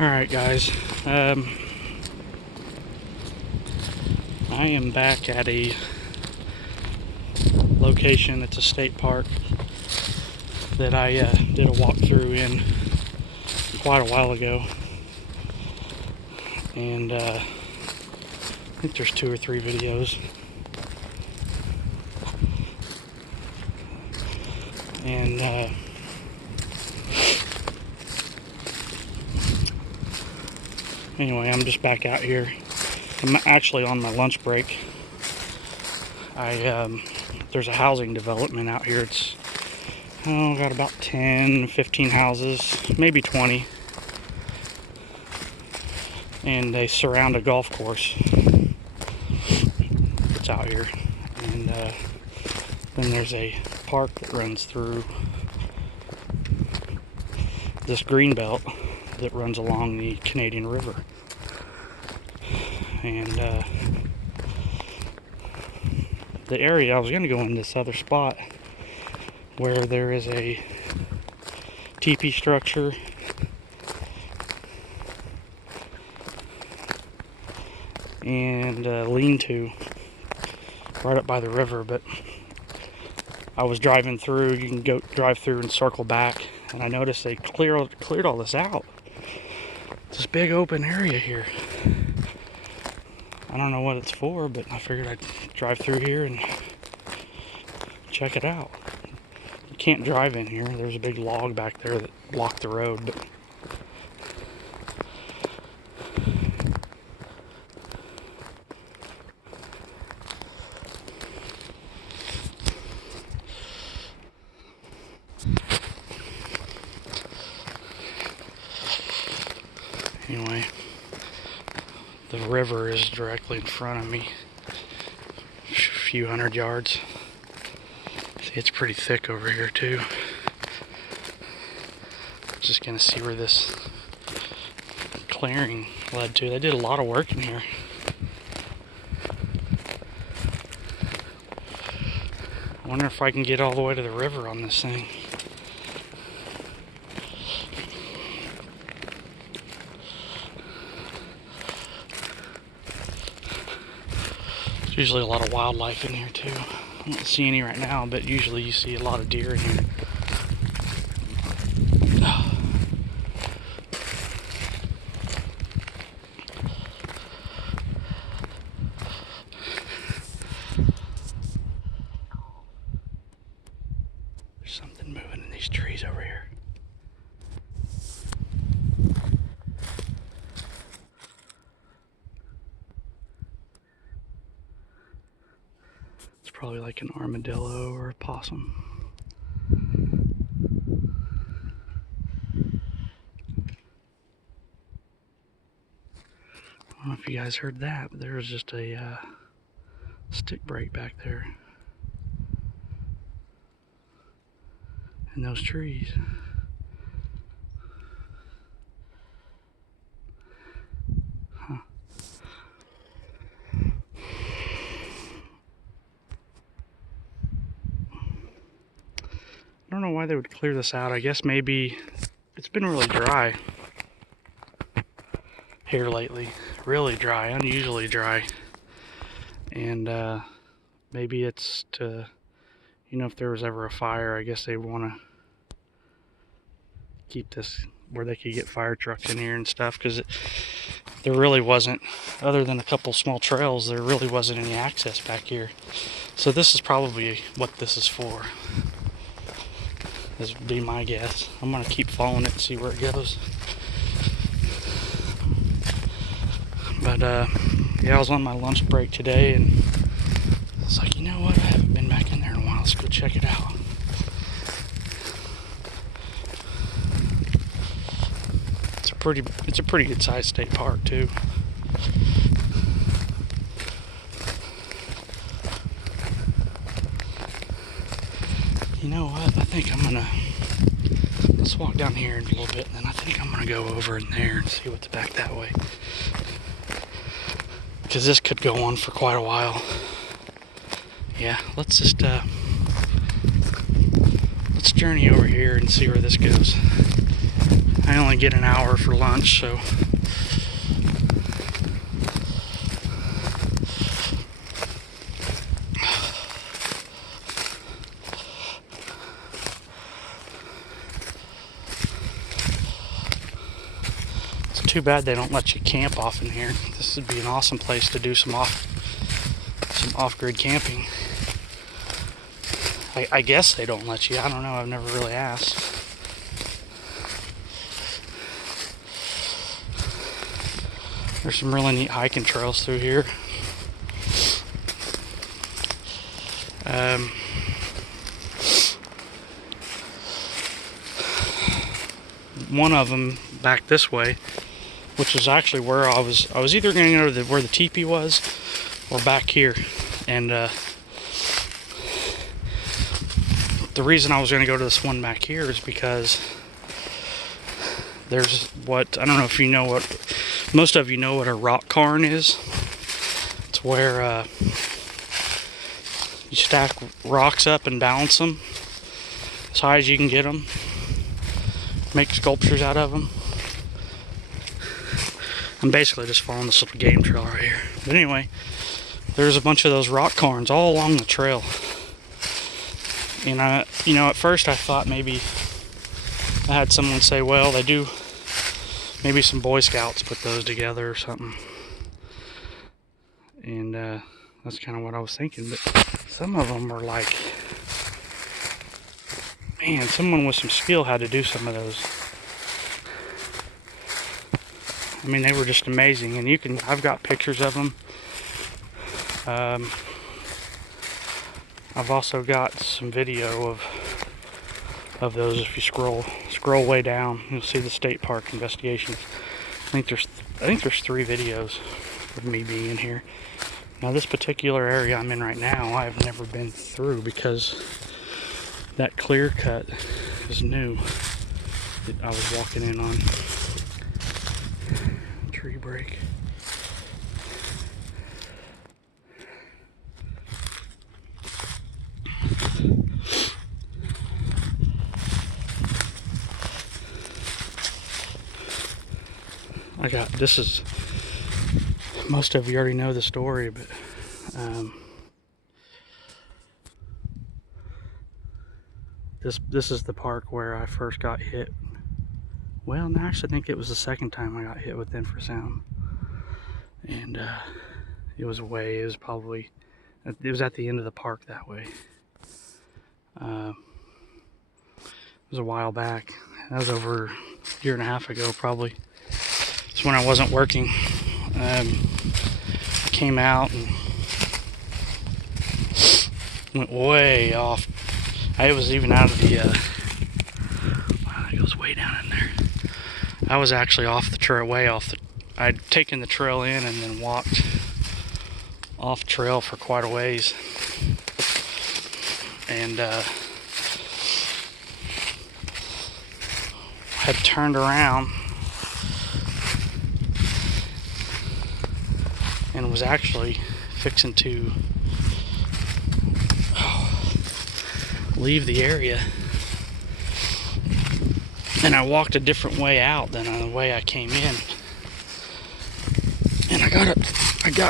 Alright guys, I am back at a location. It's a state park that I did a walkthrough in quite a while ago, and I think there's 2 or 3 videos. And anyway, I'm just back out here. I'm actually on my lunch break. There's a housing development out here. It's got about 10, 15 houses, maybe 20, and they surround a golf course that's out here. And then there's a park that runs through this green belt that runs along the Canadian River. And the area, I was going to go in this other spot where there is a teepee structure and a lean-to right up by the river, but I was driving through. You can go drive through and circle back, and I noticed they cleared all this out. This big open area here. I don't know what it's for, but I figured I'd drive through here and check it out. You can't drive in here. There's a big log back there that blocked the road, but anyway, the river is directly in front of me, a few hundred yards. See, it's pretty thick over here too. Just gonna see where this clearing led to. They did a lot of work in here. I wonder if I can get all the way to the river on this thing. There's usually a lot of wildlife in here too. I don't see any right now, but usually you see a lot of deer in here. There's something moving in these trees over here. It's probably like an armadillo or a possum. I don't know if you guys heard that, but there was just a stick break back there in those trees. Huh. I don't know why they would clear this out. I guess maybe it's been really dry here lately. Really dry, unusually dry. And maybe it's to, if there was ever a fire, I guess they want to keep this where they could get fire trucks in here and stuff, because there really wasn't, other than a couple small trails, there really wasn't any access back here. So this is probably what this is for. This would be my guess. I'm going to keep following it and see where it goes. But yeah, I was on my lunch break today, and I was like, you know what, I haven't been back in there in a while. Let's go check it out. It's a pretty good sized state park too. You know what, I think let's walk down here in a little bit, and then I think I'm gonna go over in there and see what's back that way, because this could go on for quite a while. Yeah, let's journey over here and see where this goes. I only get an hour for lunch, so it's too bad they don't let you camp off in here. This would be an awesome place to do some off-grid camping. I guess they don't let you. I don't know. I've never really asked. There's some really neat hiking trails through here. One of them back this way, which is actually where I was either going to go to where the teepee was or back here. And the reason I was going to go to this one back here is because there's what, I don't know if you know what, most of you know what a rock cairn is. It's where you stack rocks up and balance them as high as you can get them, make sculptures out of them. I'm basically just following this little game trail right here. But anyway, there's a bunch of those rock cairns all along the trail. And at first I thought maybe I had someone say, well, they do, maybe some Boy Scouts put those together or something. And that's kind of what I was thinking. But some of them are like, man, someone with some skill had to do some of those. I mean, they were just amazing. And I've got pictures of them. I've also got some video of those. If you scroll way down, you'll see the state park investigations. I think there's 3 videos of me being in here. Now this particular area I'm in right now, I've never been through because that clear cut is new that I was walking in on. Tree break. This is, most of you already know the story, but this is the park where I first got hit. Well, no, actually I think it was the second time I got hit with infrasound. And it was at the end of the park that way. It was a while back. That was over a year and a half ago, probably. It's when I wasn't working. I came out and went way off. I was even out of the, wow, it goes way down in there. I was actually off the trail, I'd taken the trail in and then walked off trail for quite a ways. And had turned around and was actually fixing to leave the area, and I walked a different way out than the way I came in, and I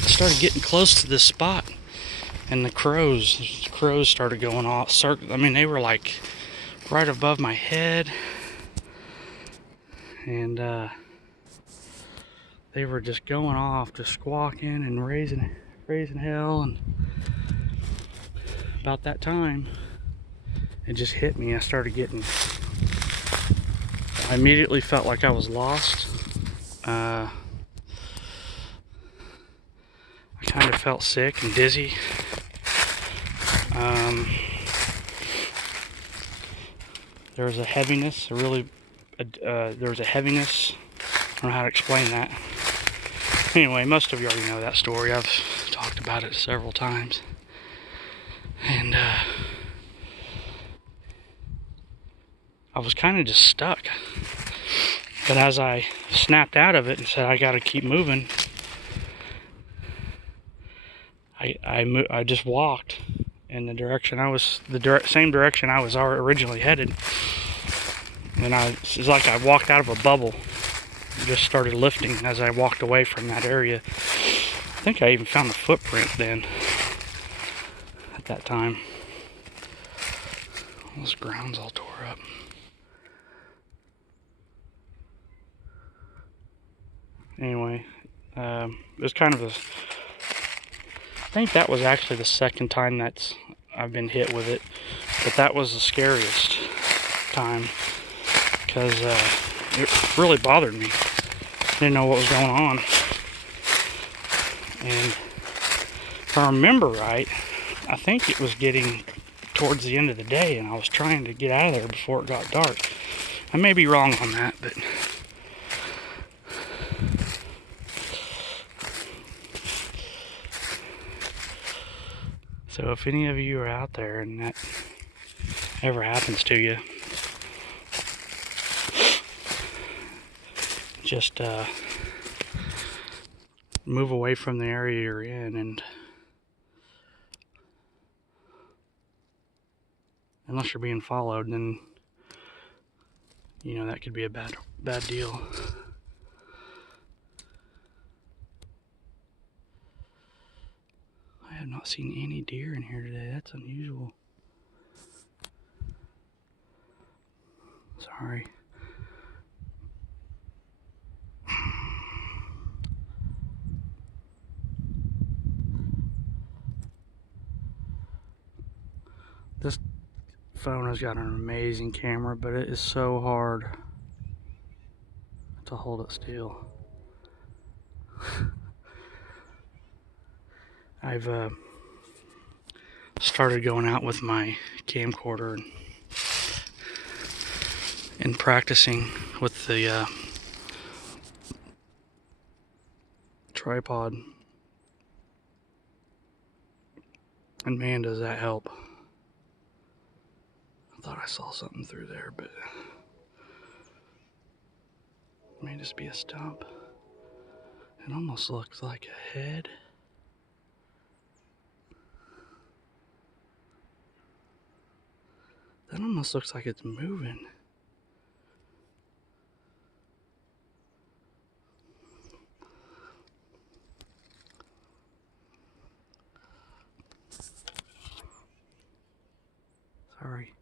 started getting close to this spot, and the crows started going off. I mean, they were like right above my head, and they were just going off, just squawking and raising hell. And about that time, it just hit me. I immediately felt like I was lost. I kind of felt sick and dizzy. There was a heaviness, there was a heaviness. I don't know how to explain that. Anyway, most of you already know that story. I've talked about it several times. And I was kind of just stuck. But as I snapped out of it and said, I gotta keep moving, I just walked in the direction same direction I was originally headed. And it's like I walked out of a bubble. It just started lifting as I walked away from that area. I think I even found a footprint then at that time. This ground's all tore up. Anyway, it was kind of I think that was actually the second time I've been hit with it, but that was the scariest time because it really bothered me. I didn't know what was going on, and if I remember right, I think it was getting towards the end of the day, and I was trying to get out of there before it got dark. I may be wrong on that, but so if any of you are out there and that ever happens to you, just move away from the area you're in, and unless you're being followed, then that could be a bad deal. I have not seen any deer in here today. That's unusual. Sorry. This phone has got an amazing camera, but it is so hard to hold it still. I've started going out with my camcorder and practicing with the tripod, and man, does that help. I thought I saw something through there, but it may just be a stump. It almost looks like a head. That almost looks like it's moving. Sorry.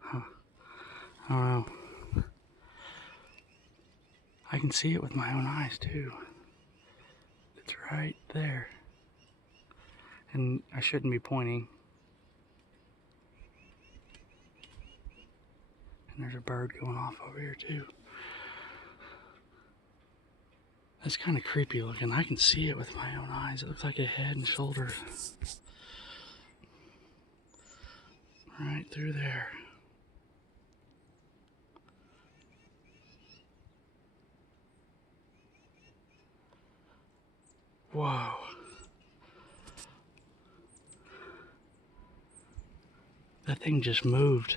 Huh. I don't know. I can see it with my own eyes too. It's right there. And I shouldn't be pointing. And there's a bird going off over here too. That's kind of creepy looking. I can see it with my own eyes. It looks like a head and shoulders. Right through there. Whoa. That thing just moved.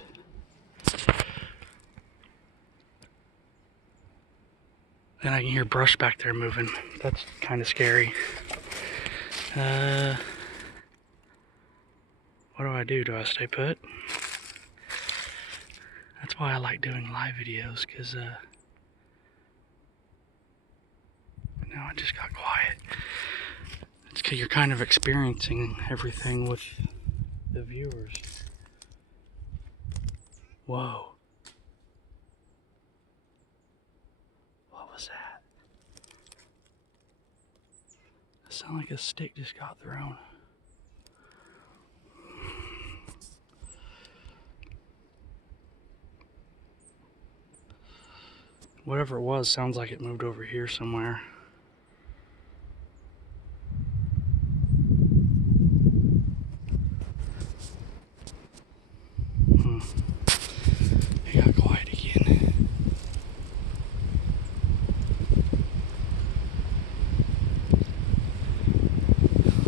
And I can hear brush back there moving. That's kind of scary. What do? Do I stay put? That's why I like doing live videos, because now it just got quiet. It's because you're kind of experiencing everything with the viewers. Whoa. What was that? It sounded like a stick just got thrown. Whatever it was, sounds like it moved over here somewhere. It got quiet again.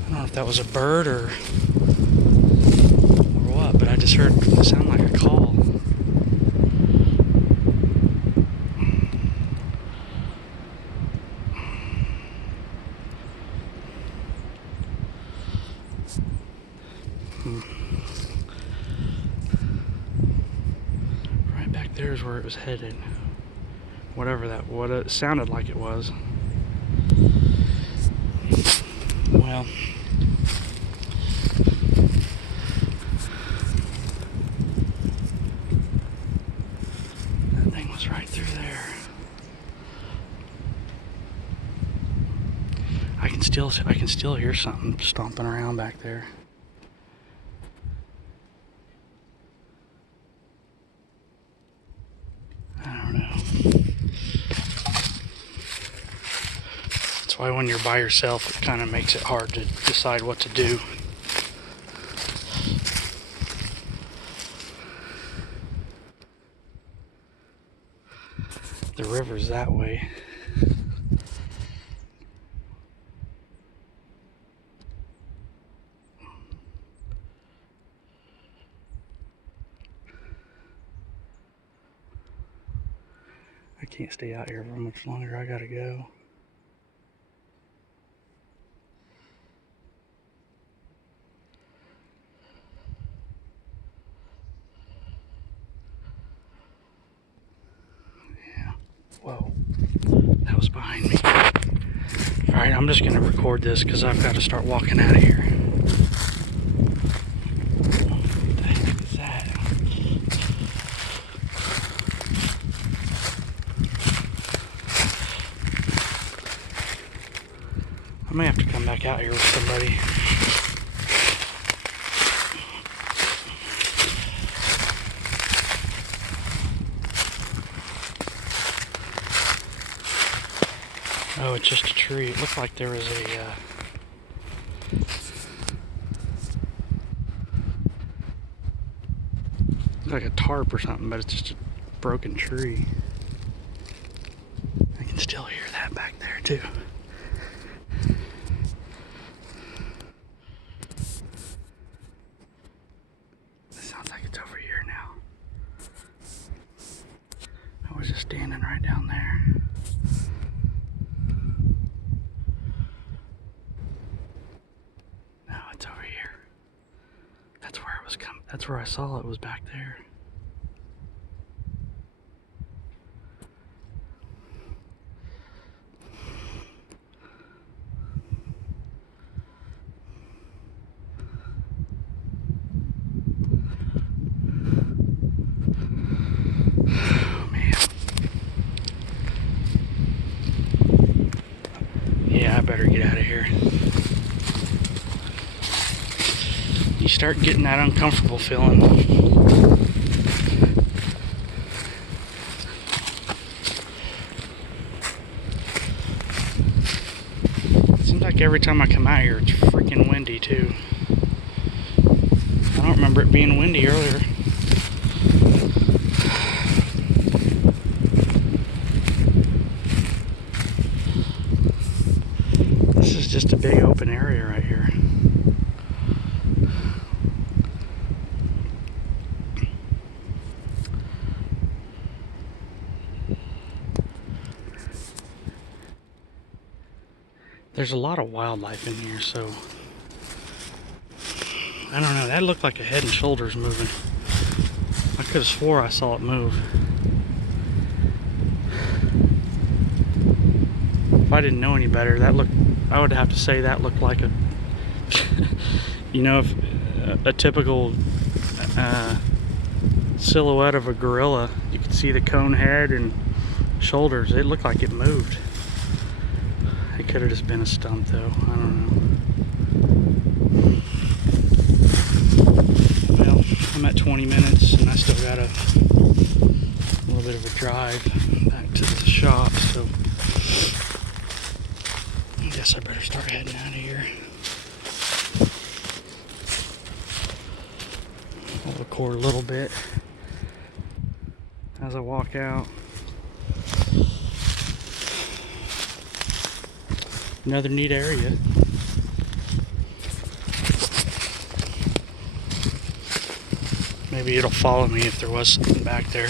I don't know if that was a bird or what, but I just heard it sound like a call. Here's where it was headed. Whatever that, what it sounded like it was. Well, that thing was right through there. I can still hear something stomping around back there. I don't know. That's why when you're by yourself, it kind of makes it hard to decide what to do. The river's that way. I can't stay out here for much longer. I gotta go. Yeah. Whoa. That was behind me. Alright, I'm just gonna record this because I've got to start walking out of here. What the heck is that? I may have to come back out here with somebody. Oh, it's just a tree. It looked like there was like a tarp or something, but it's just a broken tree. I can still hear that back there too. It sounds like it's over here now. I was just standing right down there. No, it's over here. That's where it was coming. That's where I saw it was back there. Oh, man. Yeah, I better get out of here. You start getting that uncomfortable feeling. Seems like every time I come out here, it's freaking windy too. I don't remember it being windy earlier. This is just a big open area right here. There's a lot of wildlife in here, so I don't know. That looked like a Head and Shoulders moving. I could have swore I saw it move. If I didn't know any better, I would have to say that looked like a, you know, a typical silhouette of a gorilla. You could see the cone head and shoulders. It looked like it moved. It could have just been a stunt though. I don't know. Well, I'm at 20 minutes and I still got a little bit of a drive back to the shop, so I guess I better start heading out of here. I'll record a little bit as I walk out. Another neat area. Maybe it'll follow me if there was something back there.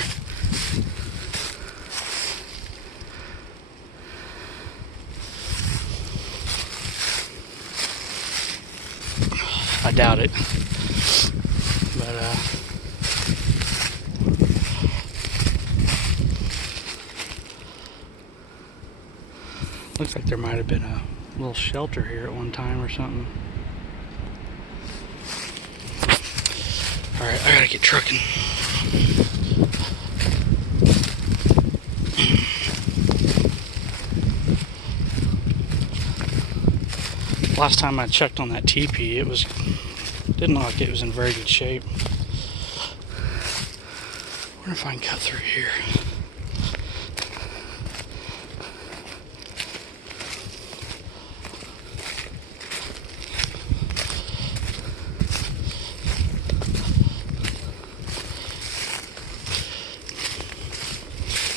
I doubt it. But Looks like there might have been a little shelter here at one time or something. Alright, I gotta get trucking. Last time I checked on that teepee, didn't look like it was in very good shape. I wonder if I can cut through here.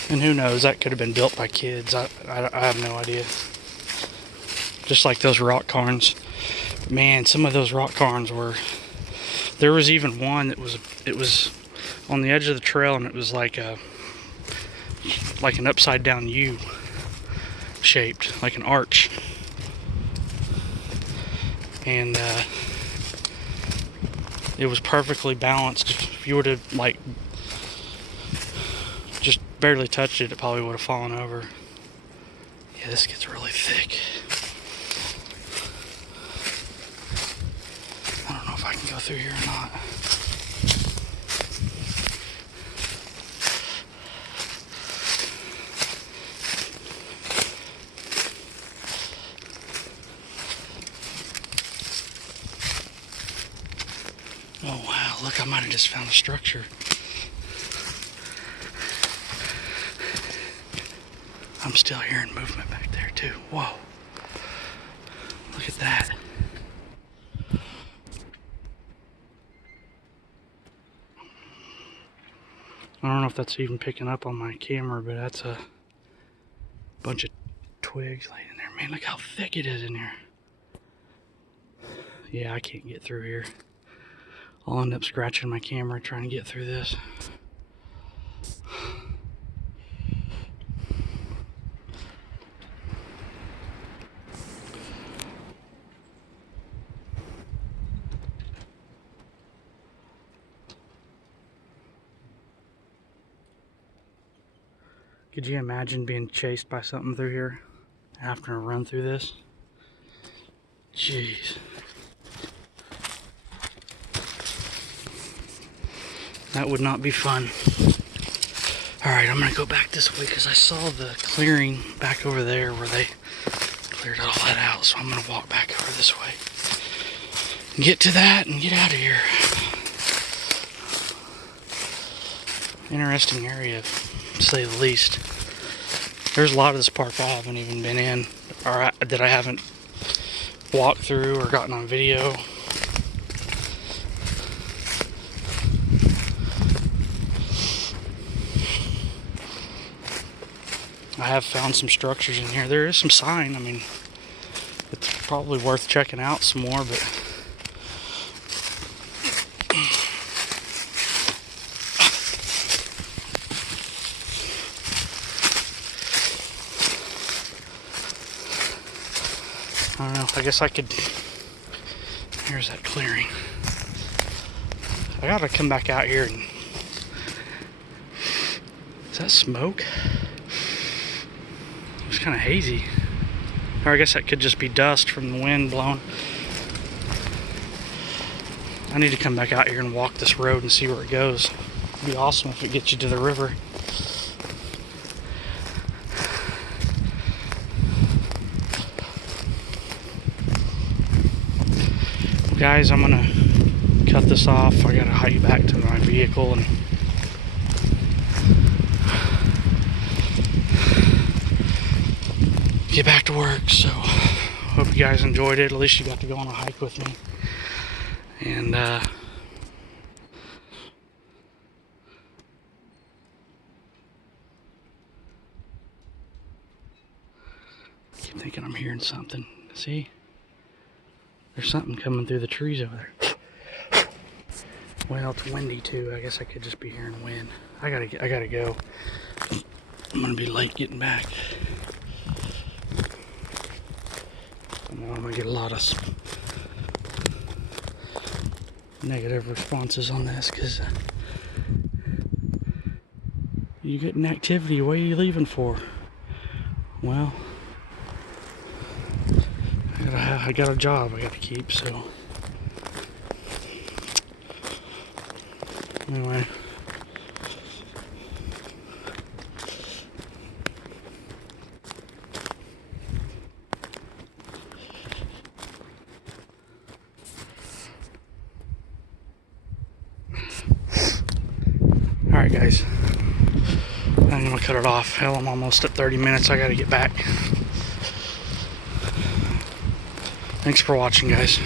And who knows, that could have been built by kids. I have no idea. Just like those rock cairns. Man, some of those rock cairns were... There was even one that it was on the edge of the trail, and it was like an upside down U shaped, like an arch. And it was perfectly balanced. If you were to like just barely touched it, it probably would have fallen over. Yeah, this gets really thick. I don't know if I can go through here or not. Oh wow, look, I might have just found a structure. I'm still hearing movement back there too. Whoa. Look at that. I don't know if that's even picking up on my camera, but that's a bunch of twigs laying in there. Man, look how thick it is in here. Yeah, I can't get through here. I'll end up scratching my camera trying to get through this. Could you imagine being chased by something through here after a run through this? Jeez. That would not be fun. Alright, I'm gonna go back this way because I saw the clearing back over there where they cleared all that out. So I'm gonna walk back over this way. Get to that and get out of here. Interesting area, to say the least. There's a lot of this park I haven't even been in, or that I haven't walked through or gotten on video. I have found some structures in here. There is some sign. I mean, it's probably worth checking out some more, but I don't know. I guess I could... Here's that clearing. I gotta come back out here and... Is that smoke? It's kind of hazy. Or I guess that could just be dust from the wind blowing. I need to come back out here and walk this road and see where it goes. It'd be awesome if it gets you to the river. Guys, I'm gonna cut this off. I gotta hike back to my vehicle and get back to work. So hope you guys enjoyed it. At least you got to go on a hike with me. And I keep thinking I'm hearing something. See? There's something coming through the trees over there. Well, it's windy too. I guess I could just be hearing wind. I gotta go. I'm gonna be late getting back. I know I'm gonna get a lot of negative responses on this because you getting activity. What are you leaving for? Well, I got a job I got to keep, so anyway. Alright guys, I'm gonna cut it off. Hell, I'm almost at 30 minutes. I gotta get back. Thanks for watching, guys.